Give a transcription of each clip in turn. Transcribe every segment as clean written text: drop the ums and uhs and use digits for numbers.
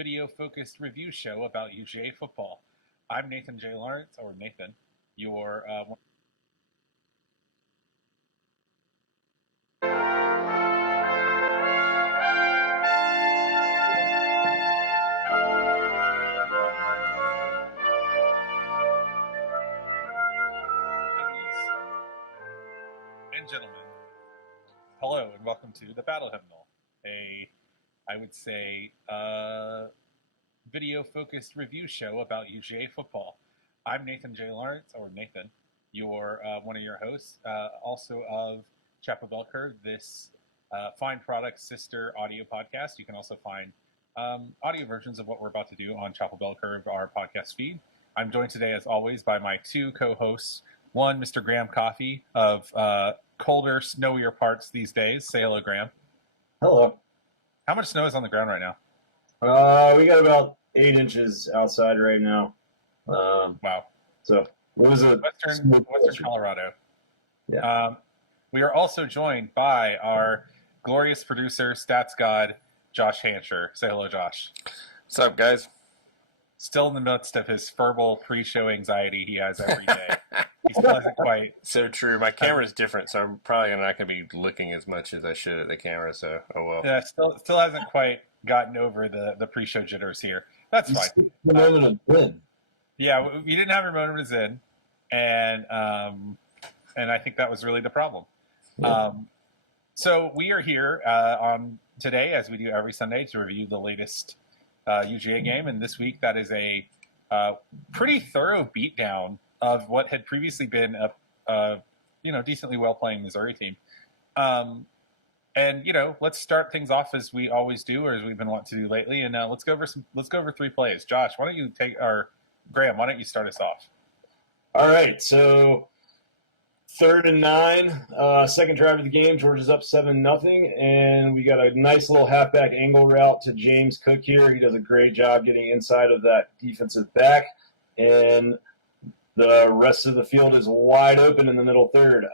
video-focused review show about UGA football. I'm Nathan J. Lawrence, or Nathan, your ladies and gentlemen, hello and welcome to the Battle Hymnal, I would say, video-focused review show about UGA football. I'm Nathan J. Lawrence, or Nathan, your one of your hosts, also of Chapel Bell Curve, this fine product sister audio podcast. You can also find audio versions of what we're about to do on Chapel Bell Curve, our podcast feed. I'm joined today, as always, by my two co-hosts. One, Mr. Graham Coffey of colder, snowier parts these days. Say hello, Graham. Hello. How much snow is on the ground right now? We got about 8 inches outside right now. Wow. So it was Western Colorado. Yeah. We are also joined by our glorious producer, stats god, Josh Hancher. Say hello, Josh. What's up, guys? Still in the midst of his verbal pre-show anxiety he has every day. He still hasn't quite. So true. My camera's different, so I'm probably not going to be looking as much as I should at the camera. So, oh well. Yeah, still hasn't quite gotten over the pre-show jitters here. That's fine. The moment of win. Yeah, we didn't have Ramon was in, and I think that was really the problem. Yeah. So we are here on today, as we do every Sunday, to review the latest UGA game, and this week that is a pretty thorough beatdown of what had previously been a decently well playing Missouri team. And let's start things off as we always do, or as we've been wanting to do lately, and let's go over three plays. Josh, why don't you Graham, why don't you start us off? All right. So 3rd and 9, second drive of the game. Georgia's up 7-0, and we got a nice little halfback angle route to James Cook here. He does a great job getting inside of that defensive back, and the rest of the field is wide open in the middle third.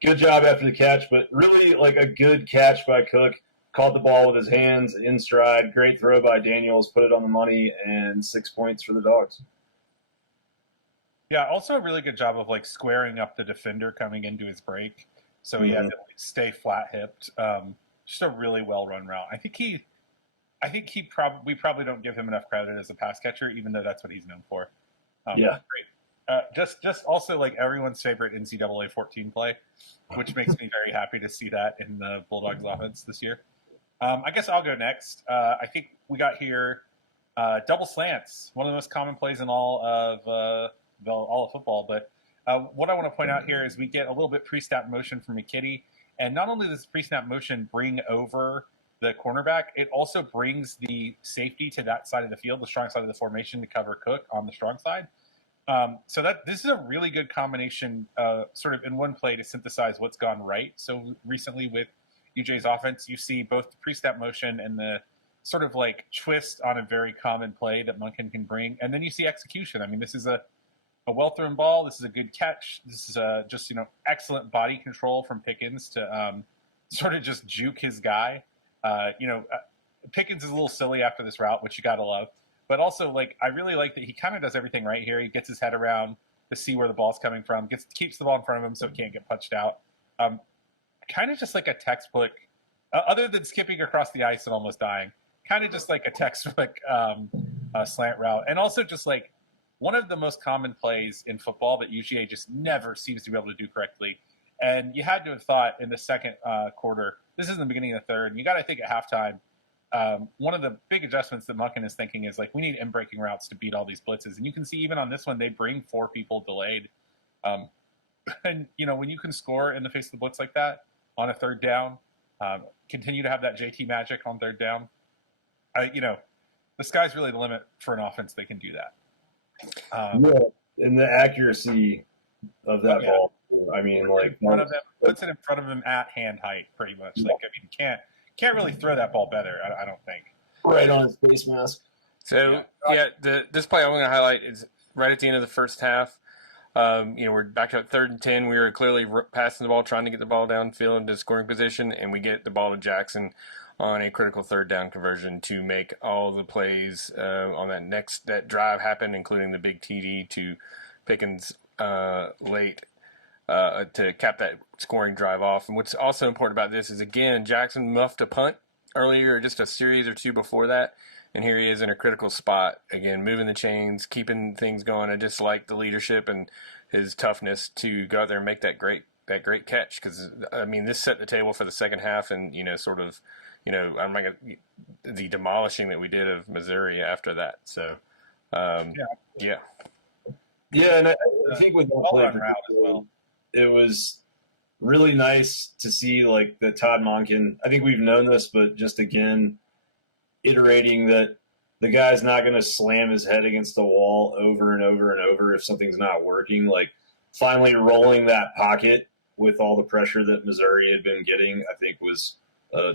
Good job after the catch, but really like a good catch by Cook. Caught the ball with his hands in stride. Great throw by Daniels. Put it on the money, and 6 points for the Dogs. Yeah, also a really good job of squaring up the defender coming into his break, so he had to stay flat-hipped. Just a really well-run route. We probably don't give him enough credit as a pass catcher, even though that's what he's known for. Yeah. Great. Just also everyone's favorite NCAA 14 play, which makes me very happy to see that in the Bulldogs offense this year. I guess I'll go next. I think we got here double slants, one of the most common plays in all of football. But what I want to point out here is we get a little bit pre-snap motion from McKitty, and not only does pre-snap motion bring over the cornerback, it also brings the safety to that side of the field, the strong side of the formation, to cover Cook on the strong side. So this is a really good combination, sort of in one play, to synthesize what's gone right. So recently with UJ's offense, you see both the pre-snap motion and the sort of twist on a very common play that Monken can bring, and then you see execution. I mean, this is a well-thrown ball. This is a good catch. This is just excellent body control from Pickens to sort of just juke his guy. Pickens is a little silly after this route, which you gotta love. But also, I really like that he kind of does everything right here. He gets his head around to see where the ball's coming from, keeps the ball in front of him so it can't get punched out. Kind of just like a textbook, other than skipping across the ice and almost dying, kind of just like a textbook slant route. And also just one of the most common plays in football that UGA just never seems to be able to do correctly. And you had to have thought in the second quarter, this is in the beginning of the third, and you got to think at halftime, one of the big adjustments that Monken is thinking is we need in-breaking routes to beat all these blitzes. And you can see even on this one, they bring 4 people delayed. And, when you can score in the face of the blitz like that on a third down, continue to have that JT magic on third down, the sky's really the limit for an offense that can do that. And the accuracy of that ball. I mean, puts it in front of him at hand height, pretty much. Can't really throw that ball better, I don't think. Right on his face mask. So, this play I want to highlight is right at the end of the first half. We're back up 3rd and 10. We were clearly passing the ball, trying to get the ball downfield into scoring position, and we get the ball to Jackson on a critical third down conversion to make all the plays on that drive happen, including the big TD to Pickens late to cap that scoring drive off. And what's also important about this is, again, Jackson muffed a punt earlier, just a series or two before that, and here he is in a critical spot, again, moving the chains, keeping things going. I just like the leadership and his toughness to go out there and make that great catch, because, I mean, this set the table for the second half and, sort of, I'm not gonna, the demolishing that we did of Missouri after that. So, yeah. Yeah, and I think with that All play on route as well. it was really nice to see like that Todd Monken. I think we've known this, but just again, iterating that the guy's not going to slam his head against the wall over and over and over if something's not working. Like finally rolling that pocket with all the pressure that Missouri had been getting, I think was a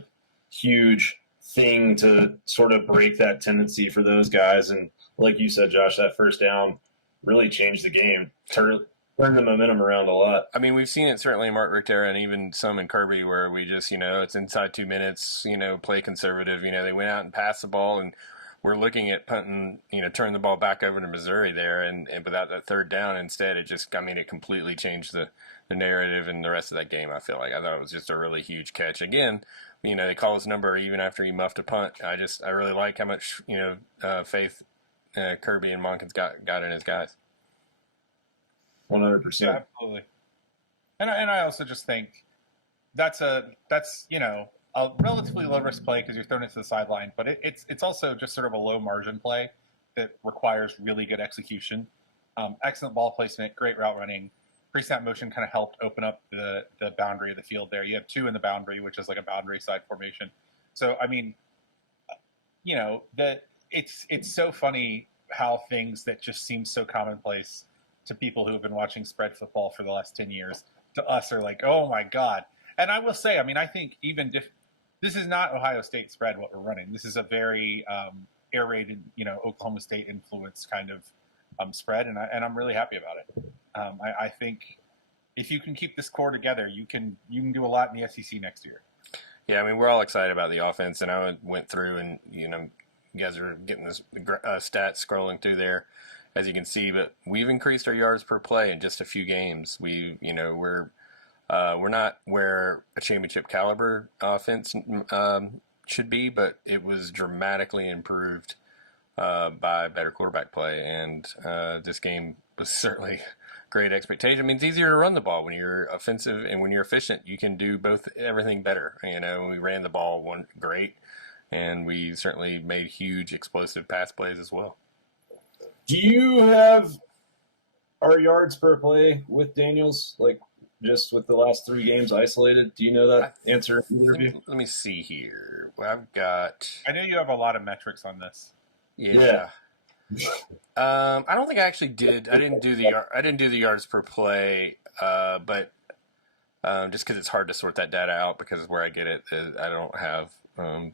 huge thing to sort of break that tendency for those guys. And like you said, Josh, that first down really changed the game, turned the momentum around a lot. I mean, we've seen it certainly in Mark Richt era and even some in Kirby where we just, it's inside 2 minutes, play conservative. They went out and passed the ball, and we're looking at punting, turn the ball back over to Missouri there. And without that third down, instead, it completely changed the narrative and the rest of that game, I feel like. I thought it was just a really huge catch. Again, they call his number even after he muffed a punt. I really like how much, faith Kirby and Monken's got in his guys. 100%. Yeah, absolutely. And I also just think that's a relatively low risk play because you're throwing it to the sideline, but it's also just sort of a low margin play that requires really good execution. Excellent ball placement, great route running. Pre-snap motion kind of helped open up the boundary of the field there. You have 2 in the boundary, which is like a boundary side formation. So I mean, it's so funny how things that just seem so commonplace to people who have been watching spread football for the last 10 years, to us are like, oh my God. And I will say, I mean, I think even this is not Ohio State spread what we're running. This is a very aerated, Oklahoma State influence kind of spread, and I'm really happy about it. I think if you can keep this core together, you can do a lot in the SEC next year. Yeah, I mean, we're all excited about the offense, and I went through and, you guys are getting this stats scrolling through there, as you can see, but we've increased our yards per play in just a few games. We're not where a championship caliber offense should be, but it was dramatically improved by better quarterback play, and this game was certainly great expectation. I mean, it's easier to run the ball when you're offensive, and when you're efficient, you can do everything better. We ran the ball great, and we certainly made huge explosive pass plays as well. Do you have our yards per play with Daniels, like just with the last 3 games isolated? Do you know that answer? Let me see here. Well, I know you have a lot of metrics on this. Yeah. I don't think I actually did. I didn't do the yards per play, but just because it's hard to sort that data out because where I get it, I don't have a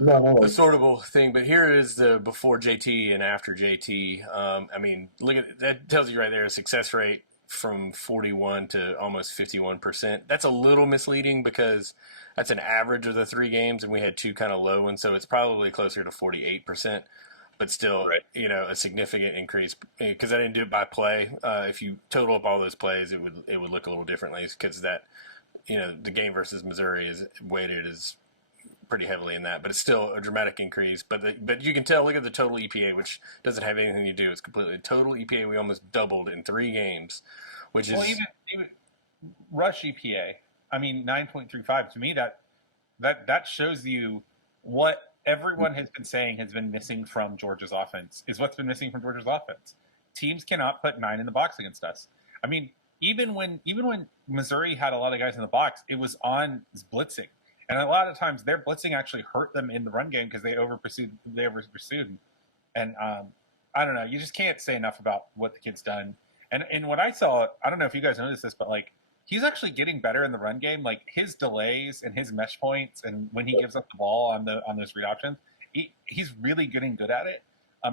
sortable thing. But here is the before JT and after JT. I mean, look at that. Tells you right there a success rate from 41 to almost 51%. That's a little misleading because that's an average of the 3 games, and we had 2 kind of low ones, so it's probably closer to 48%. But still, right. A significant increase because I didn't do it by play. If you total up all those plays, it would look a little differently because that, the game versus Missouri is weighted as pretty heavily in that, but it's still a dramatic increase. But you can tell. Look at the total EPA, which doesn't have anything to do. It's completely total EPA. We almost doubled in 3 games, which is even rush EPA. I mean, 9.35 to me that shows you what everyone has been saying has been missing from Georgia's offense is what's been missing from Georgia's offense. Teams cannot put 9 in the box against us. I mean, even when Missouri had a lot of guys in the box, it was on blitzing. And a lot of times their blitzing actually hurt them in the run game because they over pursued. And I don't know. You just can't say enough about what the kid's done. And what I saw, I don't know if you guys noticed this, but like he's actually getting better in the run game. Like his delays and his mesh points, and when he gives up the ball on those read options, he's really getting good at it.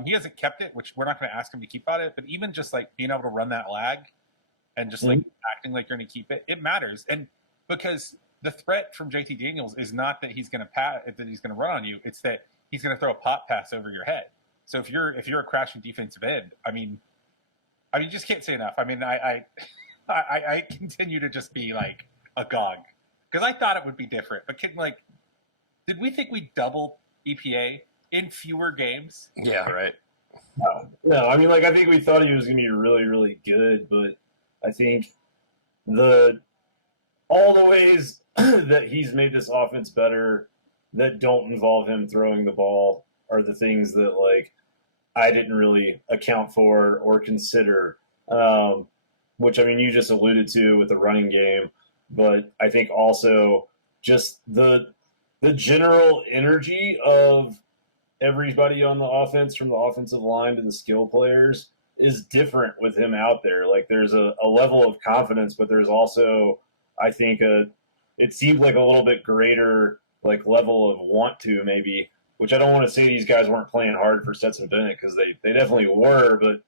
He hasn't kept it, which we're not going to ask him to keep at it. But even just like being able to run that lag and just like acting like you're going to keep it, it matters. And because the threat from JT Daniels is not that he's going to run on you. It's that he's going to throw a pop pass over your head. So if you're a crashing defensive end, I mean, just can't say enough. I mean, I continue to just be like agog because I thought it would be different. But did we think we'd double EPA in fewer games? Yeah, right. No. I mean, I think we thought he was going to be really, really good, but I think all the ways that he's made this offense better that don't involve him throwing the ball are the things that I didn't really account for or consider. Which you just alluded to with the running game, but I think also just the general energy of everybody on the offense, from the offensive line to the skill players, is different with him out there. There's a level of confidence, but there's also, I think, it seemed like a little bit greater level of want to, maybe, which I don't want to say these guys weren't playing hard for Stetson Bennett, because they definitely were, but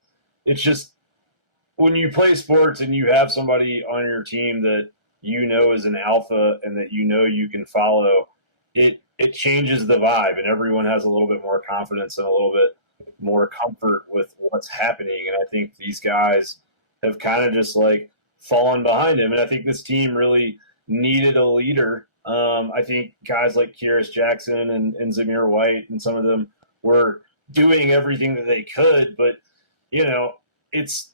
it's just when you play sports and you have somebody on your team that is an alpha and that you can follow, it changes the vibe, and everyone has a little bit more confidence and a little bit more comfort with what's happening. And I think these guys have kind of just fallen behind him. And I think this team really needed a leader. I think guys like Kyrus Jackson and Zamir White and some of them were doing everything that they could, but it's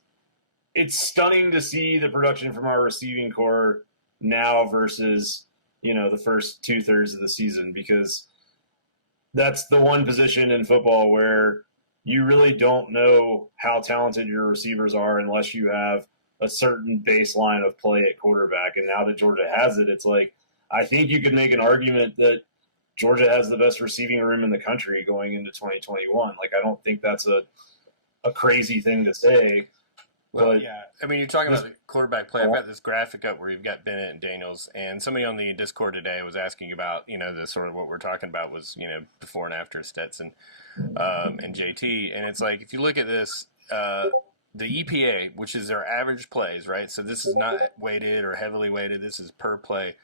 stunning to see the production from our receiving core now versus the first 2/3 of the season, because that's the one position in football where you really don't know how talented your receivers are unless you have a certain baseline of play at quarterback. And now that Georgia has it, it's I think you could make an argument that Georgia has the best receiving room in the country going into 2021. I don't think that's a crazy thing to say. Well, yeah. You're talking about the quarterback play. I've got this graphic up where you've got Bennett and Daniels, and somebody on the Discord today was asking about, the sort of what we're talking about was, before and after Stetson and JT. And it's if you look at this, the EPA, which is their average plays, right? So this is not weighted or heavily weighted. This is per play,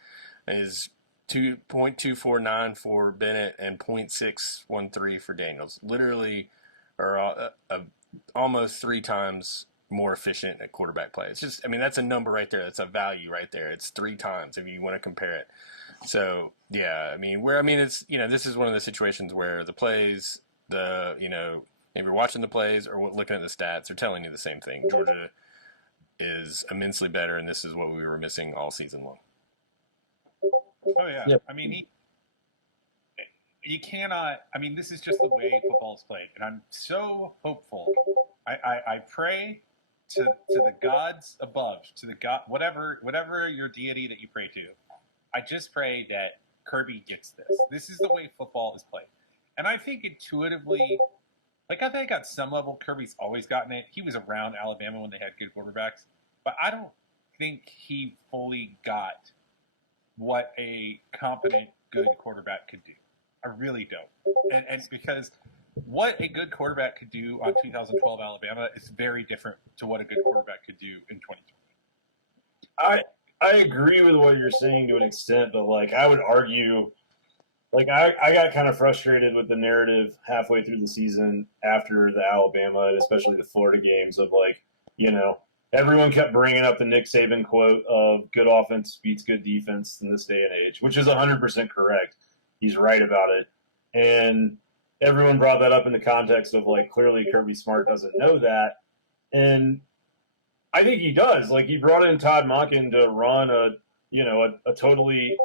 is 2.249 for Bennett and 0.613 for Daniels. Literally, or almost 3 times more efficient at quarterback play. It's just, that's a number right there. That's a value right there. It's 3 times if you want to compare it. So yeah, it's, this is one of the situations where the plays, if you're watching the plays or looking at the stats, they're telling you the same thing. Georgia is immensely better, and this is what we were missing all season long. Oh yeah. Yep. You cannot, this is just the way football is played, and I'm so hopeful. I pray to the gods above, to the God, whatever your deity that you pray to. I just pray that Kirby gets this. This is the way football is played. And I think intuitively, I think at some level, Kirby's always gotten it. He was around Alabama when they had good quarterbacks, but I don't think he fully got what a competent, good quarterback could do. I really don't. And because what a good quarterback could do on 2012 Alabama is very different to what a good quarterback could do in 2020. I agree with what you're saying to an extent, but I would argue, I got kind of frustrated with the narrative halfway through the season after the Alabama and especially the Florida games of everyone kept bringing up the Nick Saban quote of good offense beats good defense in this day and age, which is 100% correct. He's right about it. And everyone brought that up in the context of clearly Kirby Smart doesn't know that. And I think he does. He brought in Todd Monken to run a totally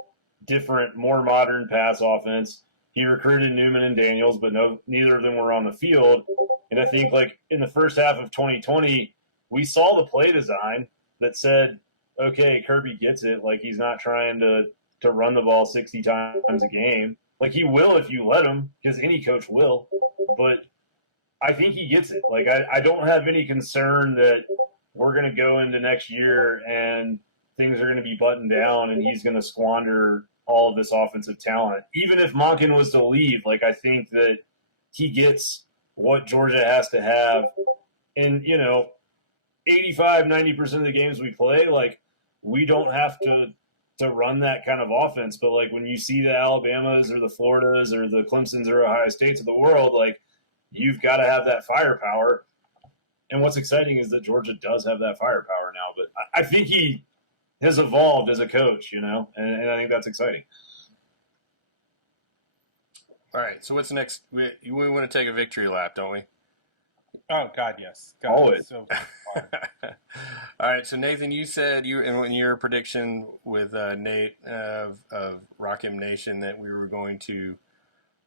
different, more modern pass offense. He recruited Newman and Daniels, but neither of them were on the field. And I think in the first half of 2020, we saw the play design that said, okay, Kirby gets it. He's not trying to run the ball 60 times a game. He will if you let him, because any coach will. But I think he gets it. I don't have any concern that we're going to go into next year and things are going to be buttoned down and he's going to squander all of this offensive talent. Even if Monken was to leave, I think that he gets what Georgia has to have. And, 85, 90% of the games we play, we don't have to to run that kind of offense. But like when you see the Alabamas or the Floridas or the Clemsons or Ohio States of the world, like you've got to have that firepower. And what's exciting is that Georgia does have that firepower now. But I think he has evolved as a coach, and I think that's exciting. All right, so what's next? We want to take a victory lap, don't we? Oh God, yes. God, Always. So far. All right, so Nathan, you said in your prediction with Nate of Rock M Nation that we were going to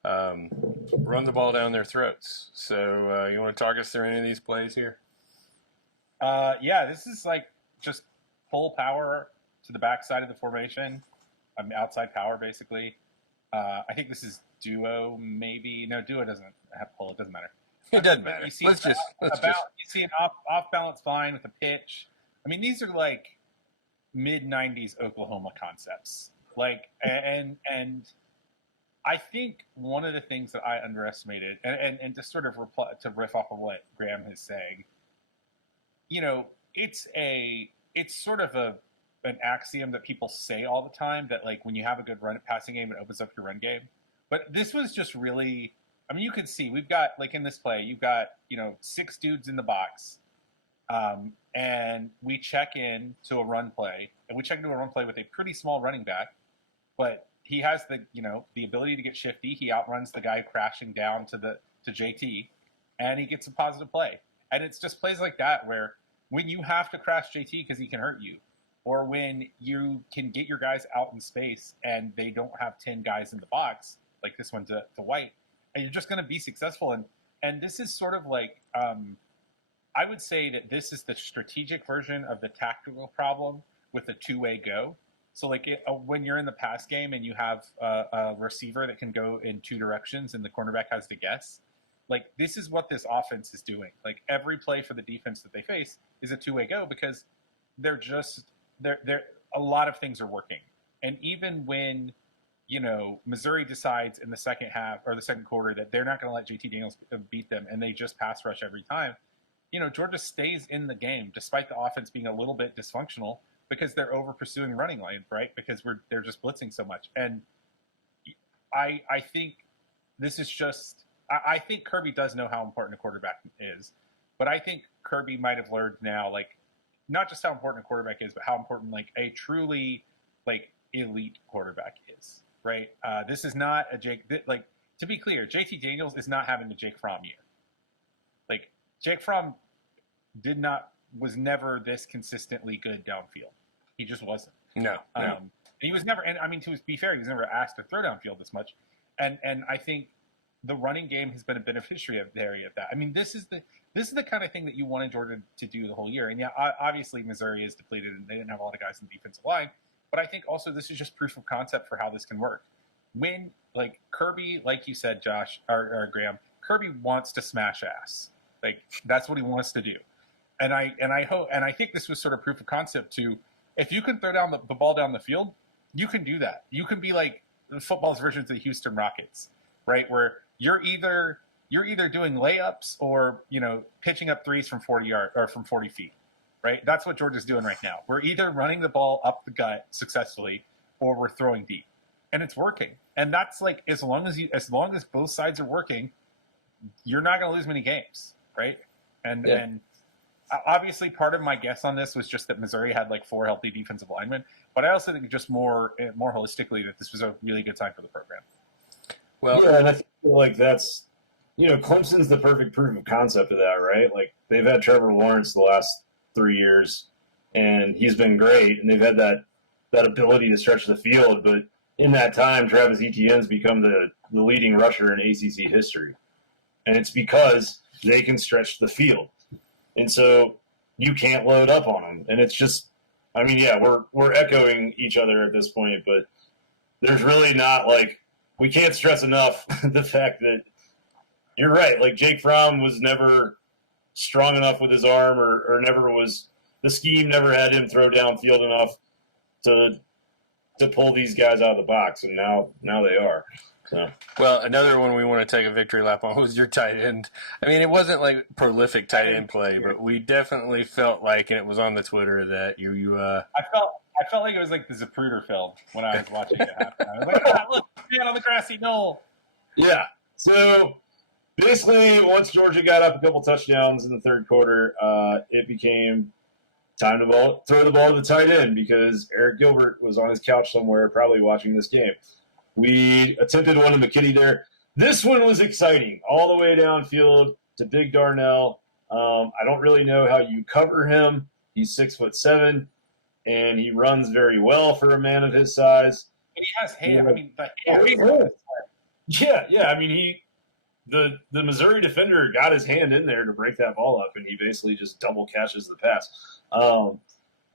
run the ball down their throats. So you want to talk us through any of these plays here? Yeah, this is like just pull power to the backside of the formation. Outside power, basically. I think this is duo, maybe. No, duo doesn't have pull. It doesn't matter. It doesn't matter. You see Let's just. You see an off balance fine with a pitch. I mean, these are like mid '90s Oklahoma concepts. Like, and I think one of the things that I underestimated, and to sort of to riff off of what Graham is saying, it's sort of an axiom that people say all the time that like when you have a good passing game, it opens up your run game. But this was just really, I mean, you can see we've got like in this play, you've got 6 dudes in the box, and we check in to a run play, and we check into a run play with a pretty small running back, but he has the ability to get shifty. He outruns the guy crashing down to JT, and he gets a positive play. And it's just plays like that where when you have to crash JT because he can hurt you, or when you can get your guys out in space and they don't have 10 guys in the box, like this one to White, and you're just going to be successful. And this is sort of like, I would say that this is the strategic version of the tactical problem with a two-way go. So like when you're in the pass game and you have a receiver that can go in 2 directions and the cornerback has to guess, like this is what this offense is doing. Like every play for the defense that they face is a two-way go because they're a lot of things are working. And even when, Missouri decides in the second half or the second quarter that they're not going to let JT Daniels beat them and they just pass rush every time, Georgia stays in the game despite the offense being a little bit dysfunctional because they're over pursuing running lane, right? Because they're just blitzing so much. And I think this is just, I think Kirby does know how important a quarterback is, but I think Kirby might have learned now, like, not just how important a quarterback is, but how important like a truly like elite quarterback is, right? This is not a to be clear, JT Daniels is not having a Jake Fromm year. Like Jake Fromm was never this consistently good downfield. He just wasn't. No. He was never, and I mean, to be fair, he was never asked to throw downfield this much. And I think the running game has been a beneficiary of that. I mean, this is the kind of thing that you wanted Georgia to do the whole year. And yeah, obviously Missouri is depleted and they didn't have a lot of guys in the defensive line. But I think also this is just proof of concept for how this can work. When like Kirby, like you said, Josh or Graham, Kirby wants to smash ass. Like that's what he wants to do. And I hope, and I think this was sort of proof of concept too. If you can throw down the ball down the field, you can do that. You can be like football's versions of the Houston Rockets, right? Where you're either doing layups or pitching up threes from 40 yards or from 40 feet, right? That's what Georgia's doing right now. We're either running the ball up the gut successfully or we're throwing deep, and it's working. And that's like as long as both sides are working, you're not going to lose many games, right? And obviously part of my guess on this was just that Missouri had like 4 healthy defensive linemen, but I also think just more holistically that this was a really good time for the program. Well, yeah, and I feel like that's, Clemson's the perfect proof of concept of that, right? Like they've had Trevor Lawrence the last 3 years, and he's been great, and they've had that ability to stretch the field. But in that time, Travis Etienne's become the leading rusher in ACC history, and it's because they can stretch the field, and so you can't load up on them. And it's just, I mean, yeah, we're echoing each other at this point, but there's really not like. We can't stress enough the fact that you're right. Like Jake Fromm was never strong enough with his arm or never was – the scheme never had him throw downfield enough to pull these guys out of the box, and now they are. So. Well, another one we want to take a victory lap on was your tight end. I mean, it wasn't like prolific tight end play, but we definitely felt like, and it was on the Twitter, that you I felt like it was like the Zapruder film when I was watching it happen. I was like, ah, look, man on the grassy knoll. Yeah. So basically, once Georgia got up a couple touchdowns in the third quarter, it became time to throw the ball to the tight end because Eric Gilbert was on his couch somewhere, probably watching this game. We attempted one in McKinney there. This one was exciting, all the way downfield to Big Darnell. I don't really know how you cover him. He's 6'7", and he runs very well for a man of his size. And he has hair. Yeah. I mean, the hair. Yeah. I mean, the Missouri defender got his hand in there to break that ball up, and he basically just double catches the pass.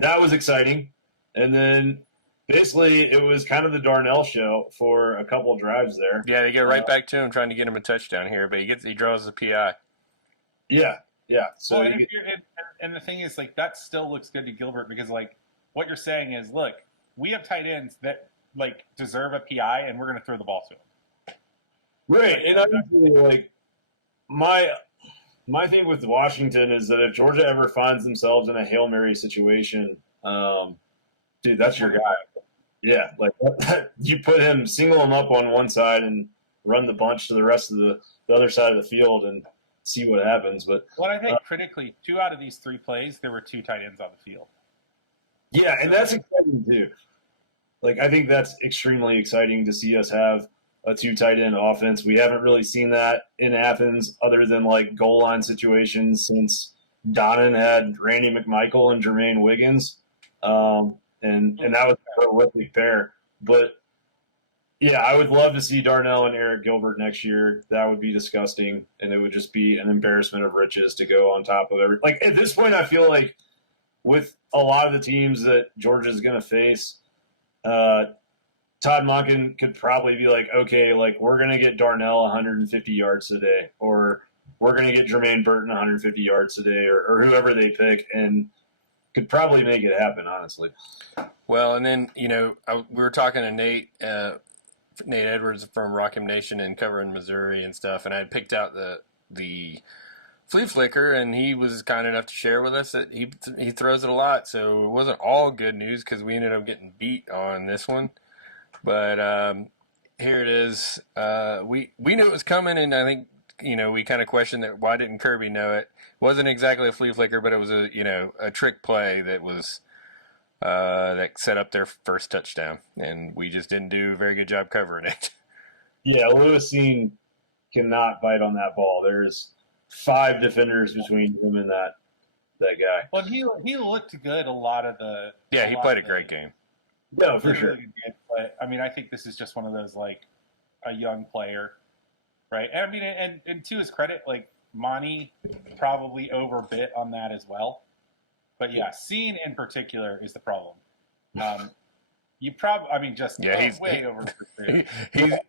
That was exciting. And then basically it was kind of the Darnell show for a couple drives there. Yeah, they get right back to him trying to get him a touchdown here, but he draws the PI. Yeah. So well, and the thing is, like, that still looks good to Gilbert because, like, what you're saying is, look, we have tight ends that, like, deserve a PI, and we're going to throw the ball to them. Right, and obviously, like, my thing with Washington is that if Georgia ever finds themselves in a Hail Mary situation, dude, that's your guy. Yeah, like you put him, single him up on one side and run the bunch to the rest of the other side of the field and see what happens. But what I think critically, 2 out of these 3 plays, there were 2 tight ends on the field. Yeah, and that's exciting too. Like, I think that's extremely exciting to see us have a 2 tight end offense. We haven't really seen that in Athens other than like goal line situations since Donnan had Randy McMichael and Jermaine Wiggins. And that was a prolific pair. But yeah, I would love to see Darnell and Eric Gilbert next year. That would be disgusting, and it would just be an embarrassment of riches to go on top of every. Like, at this point, I feel like with a lot of the teams that Georgia's going to face, Todd Monken could probably be like, okay, like, we're going to get Darnell 150 yards today, or we're going to get Jermaine Burton 150 yards today, or whoever they pick, and could probably make it happen, honestly. Well, and then, we were talking to Nate Edwards from Rockham Nation and covering Missouri and stuff, and I had picked out the flea flicker, and he was kind enough to share with us that he throws it a lot, so it wasn't all good news because we ended up getting beat on this one. But here it is. We knew it was coming, and I think we kind of questioned that. Why didn't Kirby know it? Wasn't exactly a flea flicker, but it was a trick play that was that set up their first touchdown, and we just didn't do a very good job covering it. Yeah, Lewisine cannot bite on that ball. There's 5 defenders between him and that guy. Well, he looked good a lot of the. Yeah, he played a great game. No, for sure. Really good, but I mean, I think this is just one of those, like, a young player, right? And I mean, and to his credit, like, Monty probably overbit on that as well. But yeah, Scene in particular is the problem. Way over.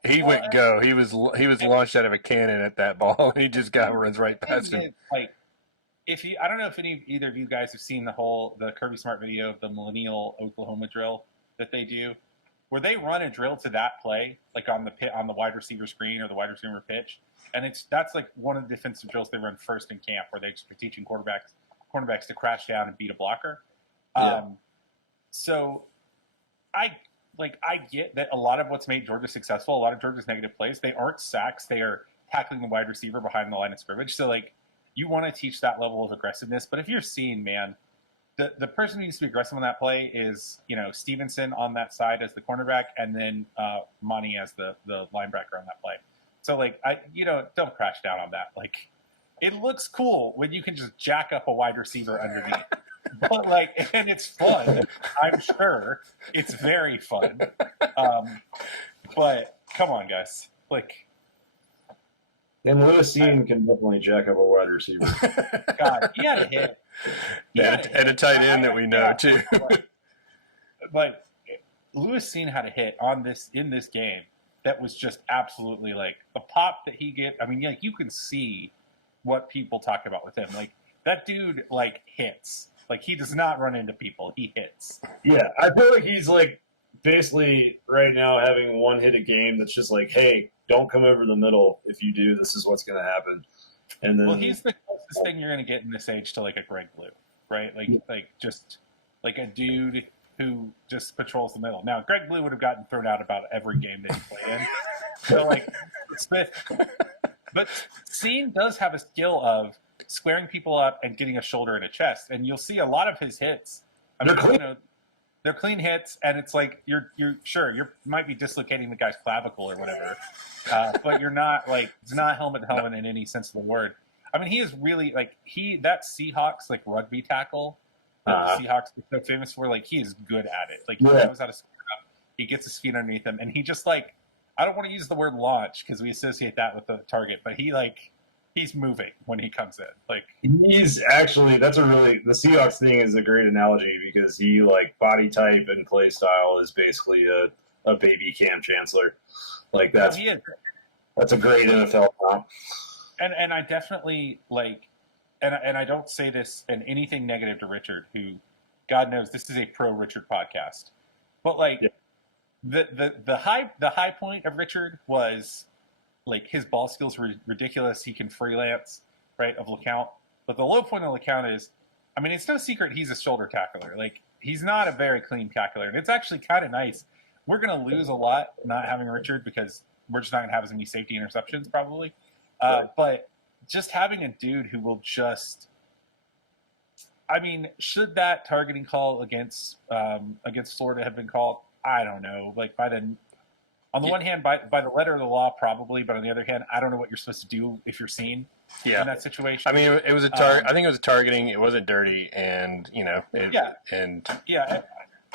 He went go. He was launched out of a cannon at that ball. He just runs right past him. Like, I don't know if either of you guys have seen the Kirby Smart video of the Millennial Oklahoma drill that they do, where they run a drill to that play, like on the wide receiver screen or the wide receiver pitch, and that's like one of the defensive drills they run first in camp, where they're teaching cornerbacks to crash down and beat a blocker. Yeah. So I get that a lot of what's made Georgia successful, a lot of Georgia's negative plays, they aren't sacks, they are tackling the wide receiver behind the line of scrimmage. So, like, you want to teach that level of aggressiveness, but if you're seeing, man, the person who needs to be aggressive on that play is, Stevenson on that side as the cornerback, and then Monty as the linebacker on that play. So, like, don't crash down on that. Like, it looks cool when you can just jack up a wide receiver underneath. But, like, and it's fun. I'm sure it's very fun. But come on, guys. Like, and Lewisine can definitely jack up a wide receiver. God, he had a hit. And a tight end that we know too. But Lewisine had a hit in this game that was just absolutely, like, the pop that he get. I mean, like, you can see what people talk about with him. Like, that dude, like, hits. Like, he does not run into people. He hits. Yeah, I feel like he's, like, basically right now having one hit a game that's just like, hey, don't come over the middle. If you do, this is what's going to happen. And then, well, he's the closest thing you're going to get in this age to, like, a Greg Blue, right? Like just like a dude who just patrols the middle. Now, Greg Blue would have gotten thrown out about every game that he played in. So, like, Smith. But Scene does have a skill of squaring people up and getting a shoulder and a chest. And you'll see a lot of his hits. I mean, they're clean hits, and it's like you might be dislocating the guy's clavicle or whatever, but you're not like it's not helmet in any sense of the word. I mean, he is really like that Seahawks like rugby tackle that the Seahawks are so famous for. Like he is good at it. Like he knows how to square up. He gets his feet underneath him, and he just like I don't want to use the word launch because we associate that with the target, but he's moving when he comes in. Like he's actually the Seahawks thing is a great analogy because he like body type and play style is basically a baby Cam Chancellor. Like that's a great NFL comp. And I definitely like and I don't say this in anything negative to Richard, who God knows this is a pro Richard podcast. But like the high point of Richard was like his ball skills were ridiculous. He can freelance, right, of LeCount. But the low point of LeCount is, I mean, it's no secret he's a shoulder tackler. Like he's not a very clean tackler, and it's actually kind of nice. We're going to lose a lot not having Richard because we're just not going to have as many safety interceptions probably. But just having a dude who will just, I mean, should that targeting call against Florida have been called? I don't know. Like on the one hand, by the letter of the law, probably, but on the other hand, I don't know what you're supposed to do if you're seen in that situation. I mean, it was I think it was targeting. It wasn't dirty, and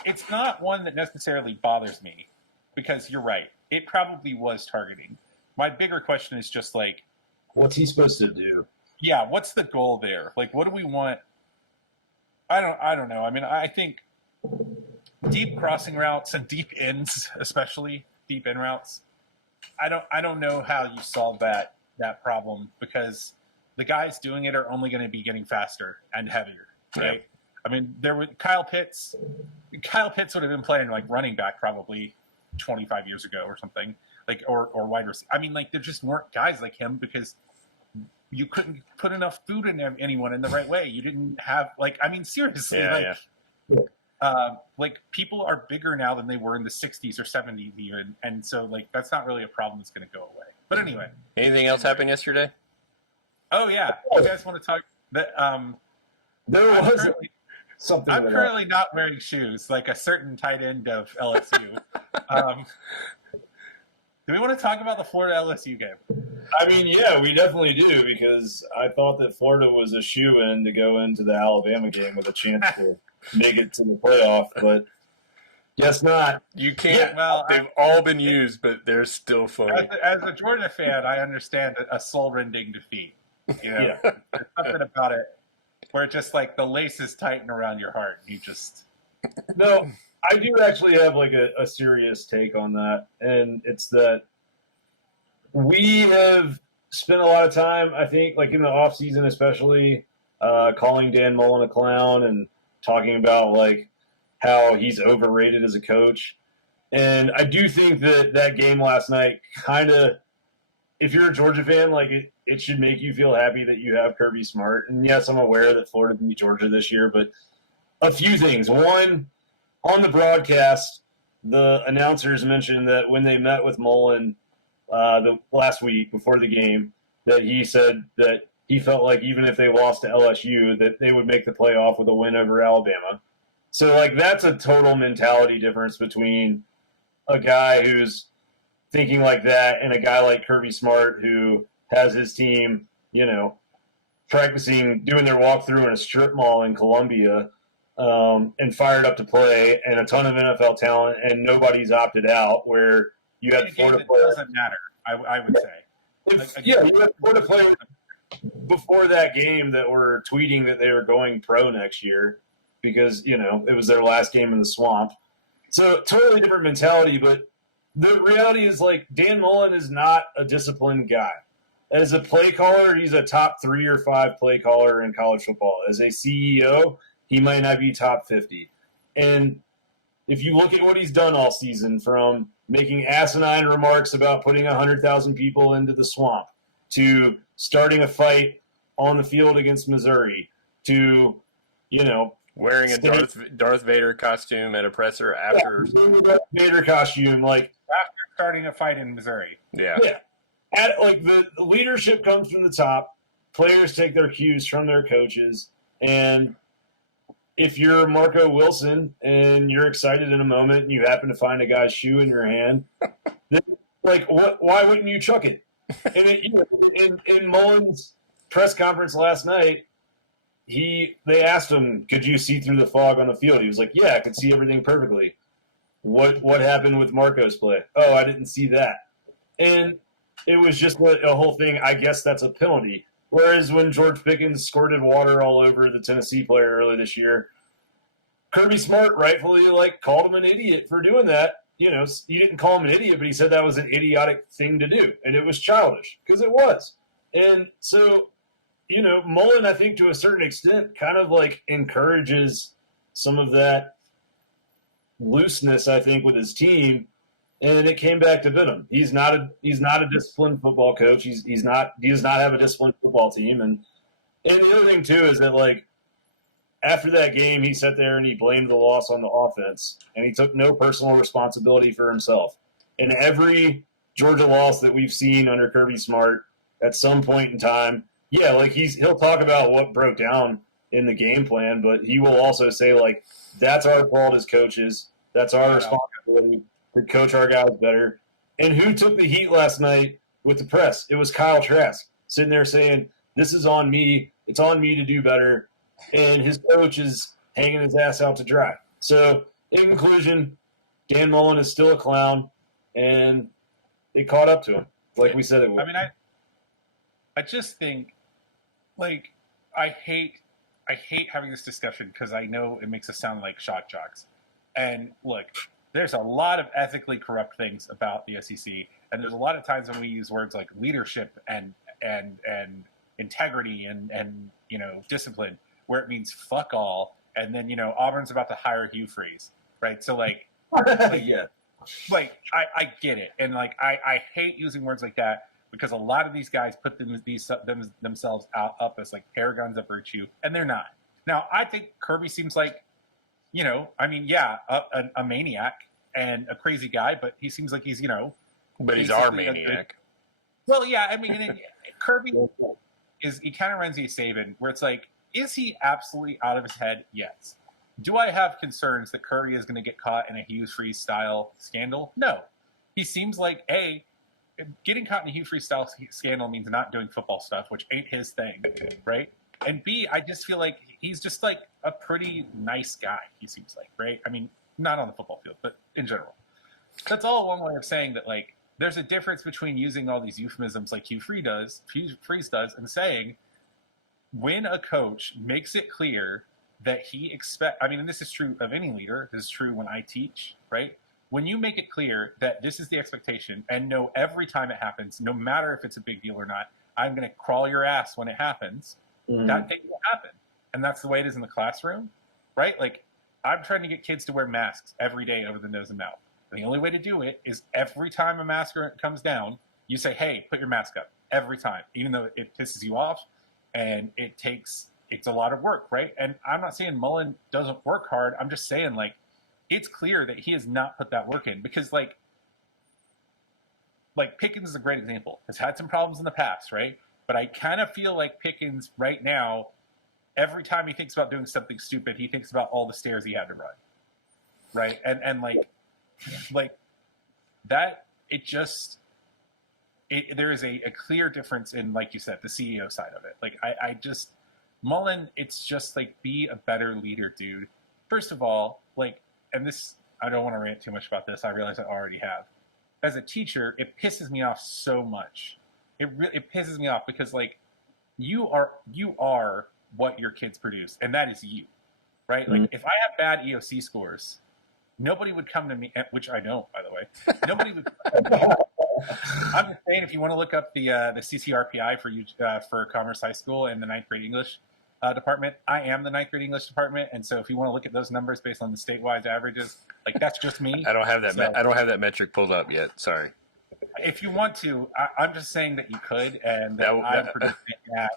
it's not one that necessarily bothers me because you're right. It probably was targeting. My bigger question is just like, what's he supposed to do? Yeah, what's the goal there? Like, what do we want? I don't know. I mean, I think deep crossing routes and deep ends, especially deep in routes. I don't know how you solve that problem because the guys doing it are only going to be getting faster and heavier, right? I mean, Kyle Pitts would have been playing like running back probably 25 years ago or something, like or wide receiver. I mean, like there just weren't guys like him because you couldn't put enough food in anyone in the right way. You didn't have seriously, like people are bigger now than they were in the 60s or 70s even, and so like that's not really a problem that's going to go away. But anyway, anything else happened yesterday? Oh yeah, you guys want to talk that? There was something. I'm currently not wearing shoes, like a certain tight end of LSU. Do we want to talk about the Florida LSU game? I mean, yeah, we definitely do because I thought that Florida was a shoo-in to go into the Alabama game with a chance to make it to the playoff, but guess not. You can't. Well, they've all been used, but they're still funny. As a Georgia fan, I understand a soul-rending defeat. You know, there's something about it where it just like the laces tighten around your heart. You just no. I do actually have like a serious take on that, and it's that we have spent a lot of time, I think, like in the off season especially, calling Dan Mullen a clown and talking about like how he's overrated as a coach. And I do think that game last night kind of, if you're a Georgia fan, like it should make you feel happy that you have Kirby Smart. And yes, I'm aware that Florida beat Georgia this year, but a few things. One, on the broadcast, the announcers mentioned that when they met with Mullen the last week before the game, that he said that he felt like even if they lost to LSU, that they would make the playoff with a win over Alabama. So, like, that's a total mentality difference between a guy who's thinking like that and a guy like Kirby Smart who has his team, you know, practicing, doing their walkthrough in a strip mall in Columbia, and fired up to play, and a ton of NFL talent, and nobody's opted out. Where you had Florida players, doesn't matter. I would say, you had Florida players before that game that were tweeting that they were going pro next year because it was their last game in the swamp. So totally different mentality. But the reality is, like, Dan Mullen is not a disciplined guy. As a play caller, he's a top 3 or 5 play caller in college football. As a CEO, he might not be top 50. And if you look at what he's done all season, from making asinine remarks about putting 100,000 people into the swamp, to starting a fight on the field against Missouri, to, Wearing a Darth Vader costume at a presser after Darth Vader costume, like After starting a fight in Missouri. yeah. Like the leadership comes from the top. Players take their cues from their coaches, and if you're Marco Wilson and you're excited in a moment and you happen to find a guy's shoe in your hand, then, like what? Why wouldn't you chuck it? And in Mullen's press conference last night, they asked him, "Could you see through the fog on the field?" He was like, "Yeah, I could see everything perfectly." What happened with Marco's play? Oh, I didn't see that, and it was just a whole thing. I guess that's a penalty. Whereas when George Pickens squirted water all over the Tennessee player early this year, Kirby Smart rightfully called him an idiot for doing that. You know, he didn't call him an idiot, but he said that was an idiotic thing to do, and it was childish because it was. And so, you know, Mullen, I think to a certain extent, kind of encourages some of that looseness. I think with his team. And it came back to bit him. He's not a disciplined football coach. He does not have a disciplined football team. And the other thing too is that after that game, he sat there and he blamed the loss on the offense, and he took no personal responsibility for himself. In every Georgia loss that we've seen under Kirby Smart, at some point in time, he'll talk about what broke down in the game plan, but he will also say that's our fault as coaches. That's our responsibility. To coach our guys better. And who took the heat last night with the press? It was Kyle Trask sitting there saying, "This is on me. It's on me to do better." And his coach is hanging his ass out to dry. So, in conclusion, Dan Mullen is still a clown, and it caught up to him, like we said it would. I mean, I just think, I hate having this discussion because I know it makes us sound like shock jocks. And look, there's a lot of ethically corrupt things about the SEC, and there's a lot of times when we use words like leadership and integrity and discipline, where it means fuck all, and then Auburn's about to hire Hugh Freeze, right? So Yeah. I get it, and I hate using words like that because a lot of these guys put themselves up as paragons of virtue, and they're not. Now I think Kirby seems like, a maniac and a crazy guy, but he seems like he's, But he's our maniac. Well, yeah, I mean, Kirby he kind of runs the Saban, where it's is he absolutely out of his head? Yes. Do I have concerns that Kirby is going to get caught in a Hugh Freeze style scandal? No. He seems like, A, getting caught in a Hugh Freeze style scandal means not doing football stuff, which ain't his thing, right? And B, I just feel like he's just a pretty nice guy, he seems like, right? I mean, not on the football field, but in general. That's all one way of saying that, there's a difference between using all these euphemisms like Hugh Freeze does, and saying when a coach makes it clear that he and this is true of any leader, this is true when I teach, right? When you make it clear that this is the expectation and know every time it happens, no matter if it's a big deal or not, I'm going to crawl your ass when it happens, that thing will happen. And that's the way it is in the classroom, right? I'm trying to get kids to wear masks every day over the nose and mouth. And the only way to do it is every time a mask comes down, you say, hey, put your mask up every time, even though it pisses you off and it's a lot of work, right? And I'm not saying Mullen doesn't work hard. I'm just saying, it's clear that he has not put that work in because, Pickens is a great example. Has had some problems in the past, right? But I kind of feel like Pickens right now, every time he thinks about doing something stupid, he thinks about all the stairs he had to run, right? And that, there is a clear difference in, like you said, the CEO side of it. Mullen, it's just be a better leader, dude. First of all, and this, I don't want to rant too much about this. I realize I already have. As a teacher, it pisses me off so much. It pisses me off because you are what your kids produce, and that is you, right? If I have bad EOC scores, nobody would come to me, which I don't, by the way. Nobody would. I'm just saying, if you want to look up the CCRPI for Commerce High School and the 9th grade English department, I am the 9th grade English department, and so if you want to look at those numbers based on the statewide averages, that's just me. I don't have that. I don't have that metric pulled up yet. Sorry. If you want to, I'm just saying that you could, and that I'm predicting that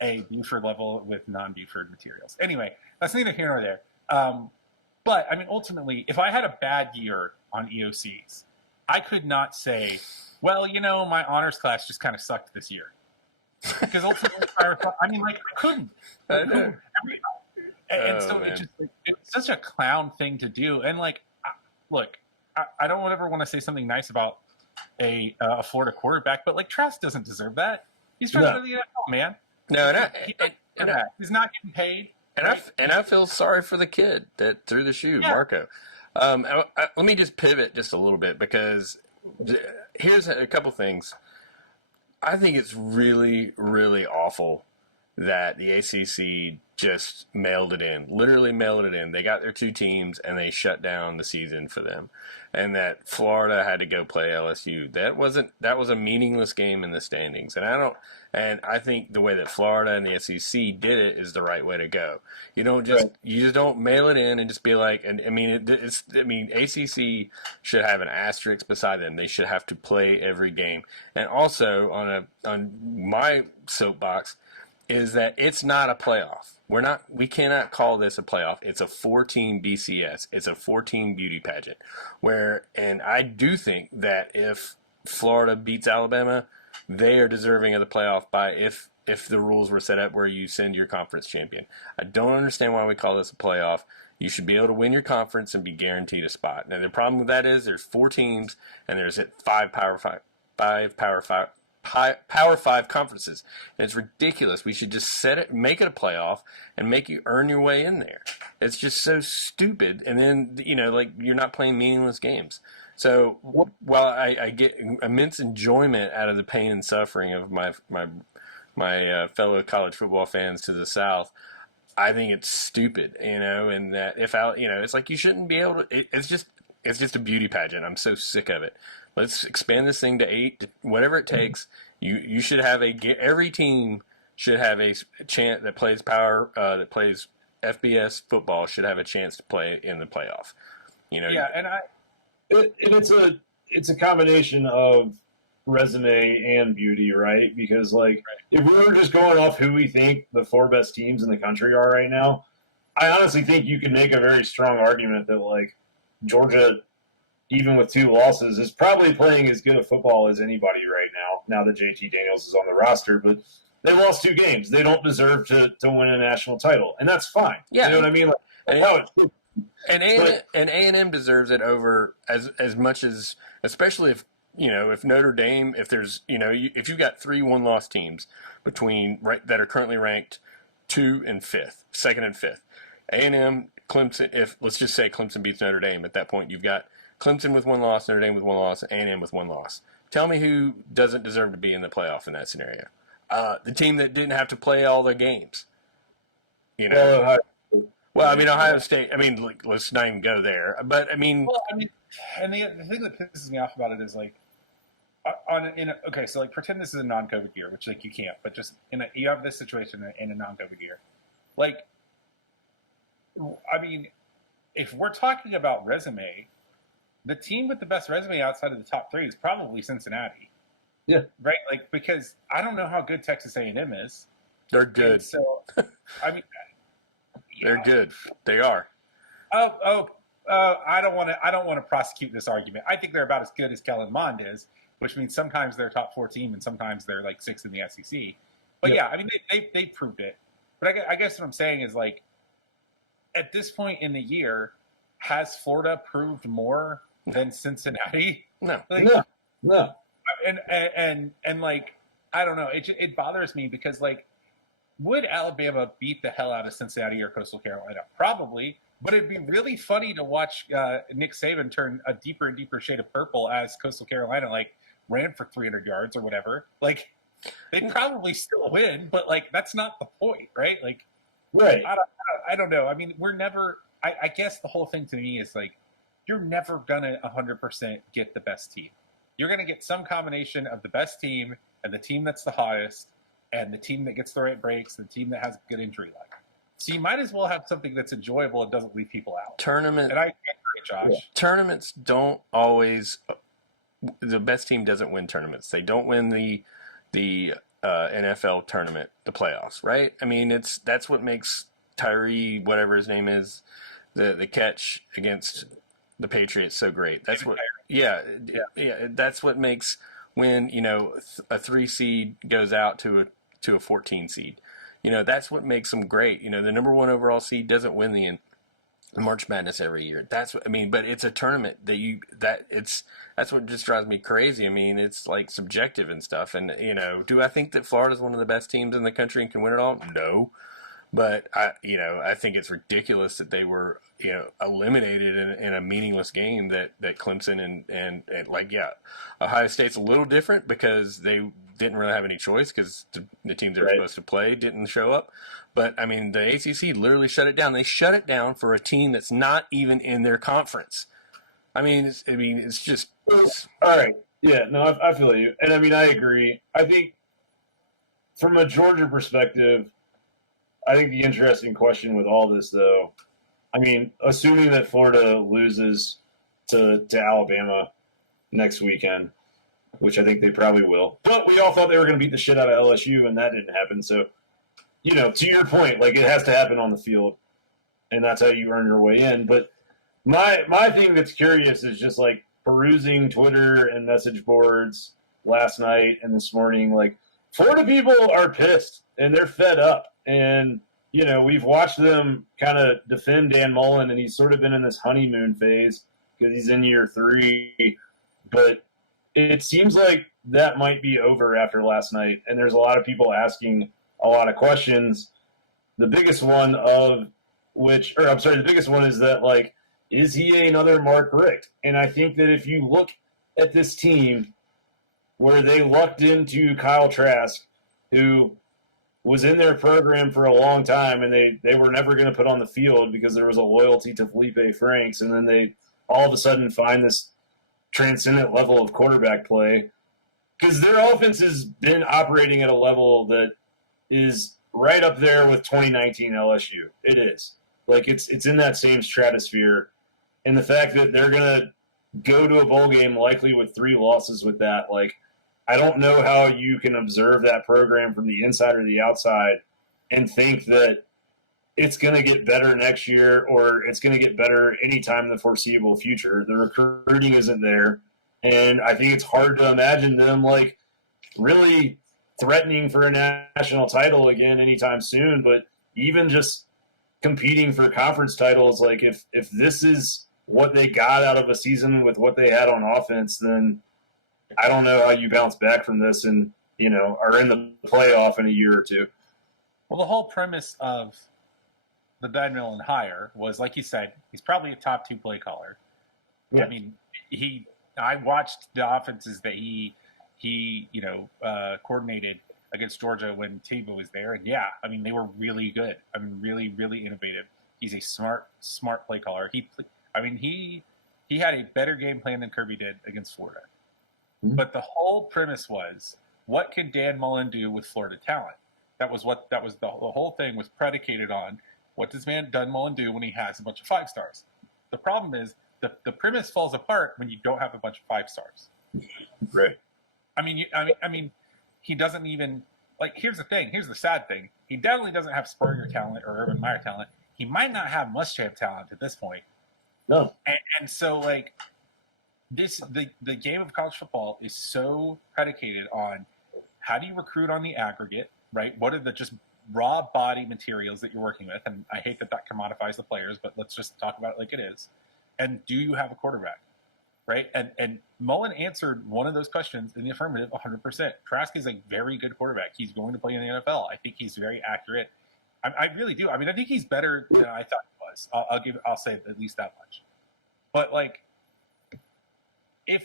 a Buford level with non-Buford materials. Anyway, that's neither here nor there. But I mean, ultimately, if I had a bad year on EOCs, I could not say, well, my honors class just kind of sucked this year. Because ultimately, I couldn't. I know. And so it's such a clown thing to do. And look, I don't ever want to say something nice about a Florida quarterback, but Trask doesn't deserve that. He's trying to go to the NFL, man. No, he's not getting paid. And I feel sorry for the kid that threw the shoe, Marco. Let me just pivot just a little bit, because here's a couple things. I think it's really, really awful that the ACC just mailed it in, literally mailed it in. They got their 2 teams and they shut down the season for them, and that Florida had to go play LSU. That was a meaningless game in the standings, and I think the way that Florida and the SEC did it is the right way to go. You just don't mail it in and just be like, and ACC should have an asterisk beside them. They should have to play every game. And also on my soapbox is that it's not a playoff. We cannot call this a playoff. It's a 4-team BCS. It's a 4-team beauty pageant. And I do think that if Florida beats Alabama, they are deserving of the playoff if the rules were set up where you send your conference champion. I don't understand why we call this a playoff. You should be able to win your conference and be guaranteed a spot. Now, the problem with that is there's 4 teams and there's 5 Power 5 conferences. And it's ridiculous. We should just make it a playoff and make you earn your way in there. It's just so stupid. And then, you're not playing meaningless games. So while I get immense enjoyment out of the pain and suffering of my fellow college football fans to the South, I think it's stupid, and that it's like you shouldn't be able to. It's just a beauty pageant. I'm so sick of it. Let's expand this thing to 8, whatever it takes. You should have every team should have a chance that plays that plays FBS football should have a chance to play in the playoff. It's a combination of resume and beauty, right? Because if we were just going off who we think the 4 best teams in the country are right now, I honestly think you can make a very strong argument that Georgia, even with 2 losses, is probably playing as good a football as anybody right now that JT Daniels is on the roster. But they lost 2 games. They don't deserve to win a national title, and that's fine. Yeah. You know what I mean? And A&M deserves it over as much as, especially if Notre Dame, if there's if you've got 3 1-loss teams that are currently ranked 2 and 5th, 2nd and 5th, A&M, Clemson. If let's just say Clemson beats Notre Dame, at that point you've got Clemson with 1 loss, Notre Dame with 1 loss, A&M with 1 loss. Tell me who doesn't deserve to be in the playoff in that scenario? The team that didn't have to play all their games. Ohio State. Let's not even go there. But and the thing that pisses me off about it is pretend this is a non-COVID year, which you can't. But just you have this situation in a non-COVID year, if we're talking about resume, the team with the best resume outside of the top 3 is probably Cincinnati. Yeah. Right. Because I don't know how good Texas A&M is. They're good. And so they're good. They are. I don't want to prosecute this argument. I think they're about as good as Kellen Mond is, which means sometimes they're a top 4 team and sometimes they're 6th in the SEC. But they proved it. But I guess what I'm saying is at this point in the year, has Florida proved more than Cincinnati? No. No. And I don't know. It bothers me because would Alabama beat the hell out of Cincinnati or Coastal Carolina? Probably. But it'd be really funny to watch Nick Saban turn a deeper and deeper shade of purple as Coastal Carolina ran for 300 yards or whatever. They'd probably still win, but that's not the point, right? Right. I don't know. We're never. I guess the whole thing to me is you're never gonna 100% get the best team. You're gonna get some combination of the best team and the team that's the hottest and the team that gets the right breaks, and the team that has good injury luck. So you might as well have something that's enjoyable and doesn't leave people out. And I agree, Josh. Tournaments don't always. The best team doesn't win tournaments. They don't win the NFL tournament, the playoffs, right? I mean, that's what makes Tyree, whatever his name is, the catch against the Patriots so great. That's what, yeah. That's what makes when a 3 seed goes out to a 14 seed. That's what makes them great. The number 1 overall seed doesn't win the March Madness every year. That's what I mean. But it's a tournament that's what just drives me crazy. I mean, it's like subjective and stuff. And do I think that Florida's one of the best teams in the country and can win it all? No. But I think it's ridiculous that they were eliminated in a meaningless game that Clemson and Ohio State's a little different because they didn't really have any choice because the teams they were supposed to play didn't show up. But I mean, the ACC literally shut it down. They shut it down for a team that's not even in their conference. It's just all right. Yeah, no, I feel you, and I mean, I agree. I think from a Georgia perspective, I think the interesting question with all this, though, I mean, assuming that Florida loses to Alabama next weekend, which I think they probably will, but we all thought they were going to beat the shit out of LSU, and that didn't happen. So, to your point, like, it has to happen on the field, and that's how you earn your way in. But my thing that's curious is just, like, perusing Twitter and message boards last night and this morning. Like, Florida people are pissed, and they're fed up. And, we've watched them kind of defend Dan Mullen, and he's sort of been in this honeymoon phase because he's in year 3. But it seems like that might be over after last night, and there's a lot of people asking a lot of questions. The biggest one is that, like, is he another Mark Richt? And I think that if you look at this team where they lucked into Kyle Trask, who was in their program for a long time, and they were never going to put on the field because there was a loyalty to Felipe Franks, and then they all of a sudden find this transcendent level of quarterback play because their offense has been operating at a level that is right up there with 2019 LSU. It is. Like, it's in that same stratosphere. And the fact that they're going to go to a bowl game likely with 3 losses with that, like, I don't know how you can observe that program from the inside or the outside and think that it's going to get better next year or it's going to get better anytime in the foreseeable future. The recruiting isn't there. And I think it's hard to imagine them, like, really threatening for a national title again anytime soon. But even just competing for conference titles, like, if this is what they got out of a season with what they had on offense, then I don't know how you bounce back from this and, are in the playoff in a year or 2. Well, the whole premise of the Battle and hire was, like you said, he's probably a top 2 play caller. Yeah. I mean, I watched the offenses that he coordinated against Georgia when Tebow was there, and yeah, I mean, they were really good. I mean, really, really innovative. He's a smart play caller. He had a better game plan than Kirby did against Florida. Mm-hmm. But the whole premise was, what can Dan Mullen do with Florida talent? That was the whole thing was predicated on. What does Dan Mullen do when he has a bunch of 5 stars? The problem is the premise falls apart when you don't have a bunch of 5 stars. Right. I mean, he doesn't even, like, here's the thing. Here's the sad thing. He definitely doesn't have Spurrier talent or Urban Meyer talent. He might not have Muschamp talent at this point. No. And so, like, the game of college football is so predicated on how do you recruit on the aggregate, right? What are the just raw body materials that you're working with? And I hate that commodifies the players, but let's just talk about it like it is. And do you have a quarterback, right? And Mullen answered one of those questions in the affirmative 100%. Trask is a very good quarterback. He's going to play in the NFL. I think he's very accurate. I really do. I mean, I think he's better than I thought he was. I'll say at least that much. But, like, if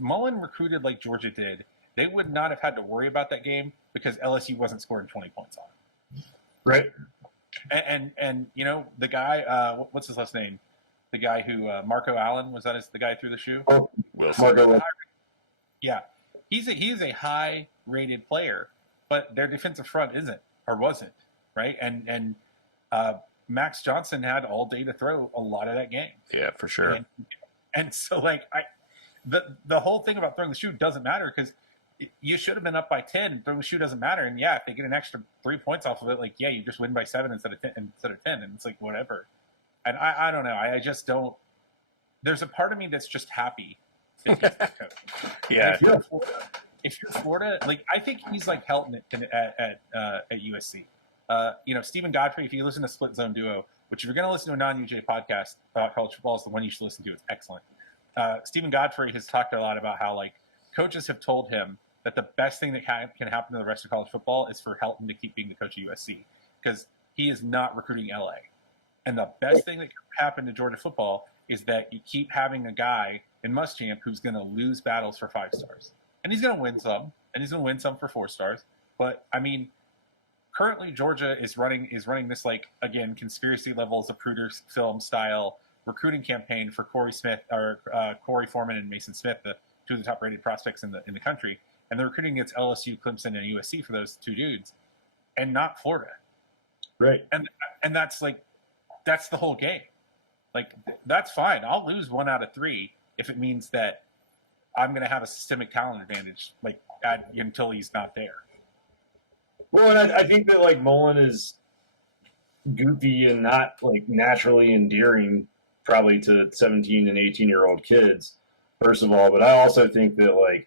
Mullen recruited like Georgia did, they would not have had to worry about that game because LSU wasn't scoring 20 points on it. Right. And the guy, what's his last name? The guy who, Marco Allen, was that the guy who threw the shoe? Oh, Wilson. Yeah. He's a high-rated player, but their defensive front isn't, or wasn't, right? And Max Johnson had all day to throw a lot of that game. Yeah, for sure. And so, like, the whole thing about throwing the shoe doesn't matter because you should have been up by 10. Throwing the shoe doesn't matter. And yeah, if they get an extra 3 points off of it, like, yeah, you just win by 7 instead of 10. And it's like, whatever. And I don't know. I just don't. There's a part of me that's just happy that he's the coach. Yeah. If you're Florida, like, I think he's like Helton at USC. Stephen Godfrey, if you listen to Split Zone Duo, which if you're going to listen to a non-UJ podcast about college football, is the one you should listen to. It's excellent. Stephen Godfrey has talked a lot about how, like, coaches have told him that the best thing that can happen to the rest of college football is for Helton to keep being the coach of USC, because he is not recruiting LA. And the best thing that can happen to Georgia football is that you keep having a guy in Muschamp who's going to lose battles for 5 stars. And he's going to win some, and he's going to win some for 4 stars. But, I mean, currently Georgia is running this, like, again, conspiracy levels of Zapruder film style recruiting campaign for Corey Foreman and Mason Smith, the 2 of the top rated prospects in the country. And they're recruiting against LSU, Clemson, and USC for those 2 dudes, and not Florida. Right. And that's the whole game. Like, that's fine. I'll lose 1 out of 3 if it means that I'm going to have a systemic talent advantage, like, until he's not there. Well, and I think that, like, Mullen is goofy and not, like, naturally endearing probably to 17 and 18-year-old kids, first of all. But I also think that, like,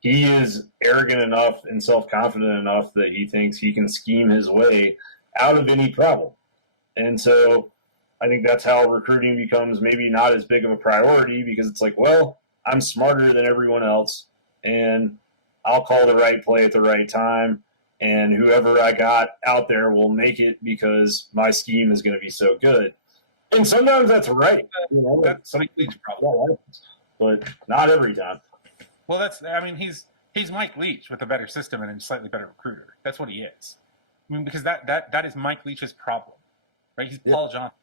he is arrogant enough and self-confident enough that he thinks he can scheme his way out of any problem. And so I think that's how recruiting becomes maybe not as big of a priority, because it's like, well, I'm smarter than everyone else, and I'll call the right play at the right time, and whoever I got out there will make it because my scheme is going to be so good. And sometimes that's right. That's Mike Leach's problem. But not every time. Well, he's Mike Leach with a better system and a slightly better recruiter. That's what he is. I mean, because that is Mike Leach's problem, right? He's Paul Johnson,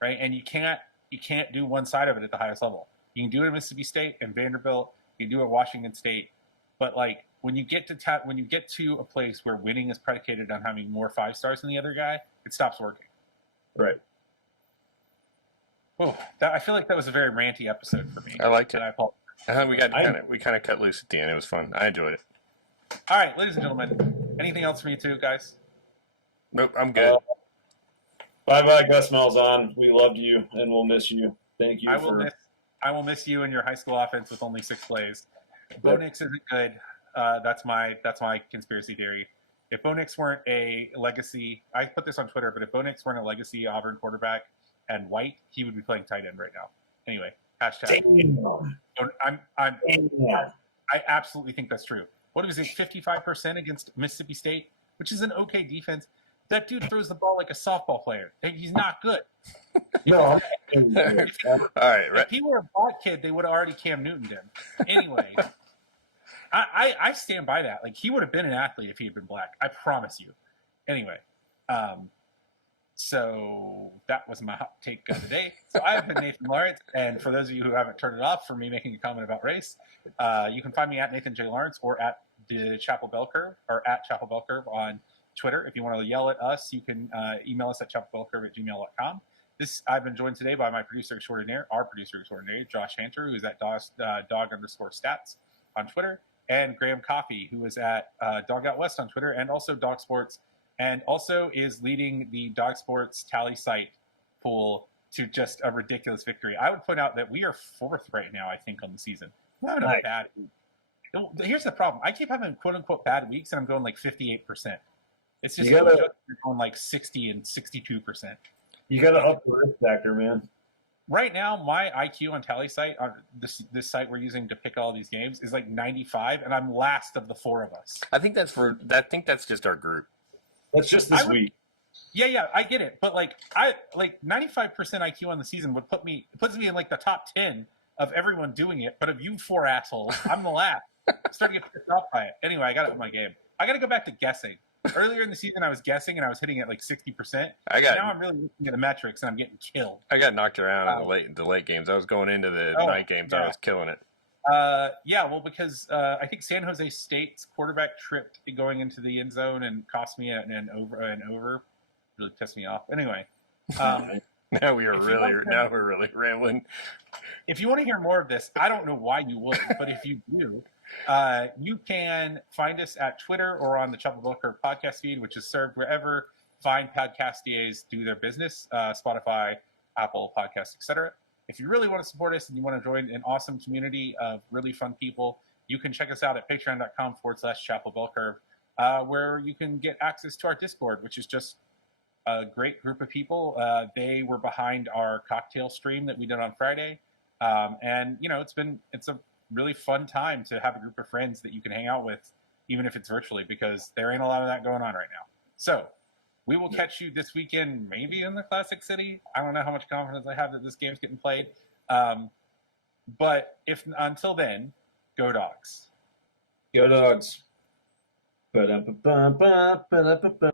right? And you can't do one side of it at the highest level. You can do it at Mississippi State and Vanderbilt. You can do it at Washington State. But, like, when you get to a place where winning is predicated on having more 5 stars than the other guy, it stops working. Right. Oh, I feel like that was a very ranty episode for me. I liked it. And I apologize. We kind of cut loose at the end. It was fun. I enjoyed it. All right, ladies and gentlemen, anything else from you two, guys? Nope, I'm good. Bye-bye, Gus Malzahn. We loved you, and we'll miss you. Thank you. I will miss you and your high school offense with only 6 plays. Bo Nix isn't good. That's my conspiracy theory. If Bo Nix weren't a legacy, I put this on Twitter, but if Bo Nix weren't a legacy Auburn quarterback and white, he would be playing tight end right now. Anyway, hashtag. I absolutely think that's true. What was it, 55% against Mississippi State, which is an okay defense? That dude throws the ball like a softball player. He's not good. No. All right. If he were a black kid, they would have already Cam Newton'd him. Anyway, I stand by that. Like, he would have been an athlete if he had been black. I promise you. Anyway, so that was my hot take of the day. So I've been Nathan Lawrence, and for those of you who haven't turned it off for me making a comment about race, you can find me at Nathan J. Lawrence or at the Chapel Bell Curve or at Chapel Bell Curve on Twitter. If you want to yell at us, you can email us at chapelbellcurve@gmail.com. I've been joined today by my producer extraordinaire, our producer extraordinaire, Josh Hanter, who's at dog_stats on Twitter, and Graham Coffey, who is at Dog Out West on Twitter, and also Dog Sports, and also is leading the Dog Sports tally site pool to just a ridiculous victory. I would point out that we are 4th right now, I think, on the season. We're having a bad week. Here's the problem. I keep having quote-unquote bad weeks, and I'm going like 58%. It's just you're going like 60 and 62%. You got to up the risk factor, man. Right now, my IQ on Tally Site, on this site we're using to pick all these games, is like 95, and I'm last of the 4 of us. I think that's just our group. That's just this week. Yeah, I get it, but like 95% IQ on the season puts me in like the top 10 of everyone doing it. But of you 4 assholes, I'm the last. I'm starting to get pissed off by it. Anyway, I got to up my game. I got to go back to guessing. Earlier in the season, I was guessing and I was hitting at like 60%. Now I'm really looking at the metrics and I'm getting killed. I got knocked around in the late games. I was going into the night games. Yeah. I was killing it. Because I think San Jose State's quarterback tripped going into the end zone and cost me an over. Really pissed me off. Anyway, now we're really rambling. If you want to hear more of this, I don't know why you would, but if you do, You can find us at Twitter or on the Chapel Bell Curve podcast feed, which is served wherever fine podcastiers do their business, Spotify, Apple Podcasts, etc. If you really want to support us and you want to join an awesome community of really fun people, you can check us out at patreon.com/Chapel Bell Curve, where you can get access to our Discord, which is just a great group of people. They were behind our cocktail stream that we did on Friday. And it's a really fun time to have a group of friends that you can hang out with, even if it's virtually, because there ain't a lot of that going on right now. So we will catch you this weekend, maybe in the Classic City. I don't know how much confidence I have that this game's getting played. But until then, go Dogs. Go Dogs. Ba-da-ba-ba-ba, ba-da-ba-ba.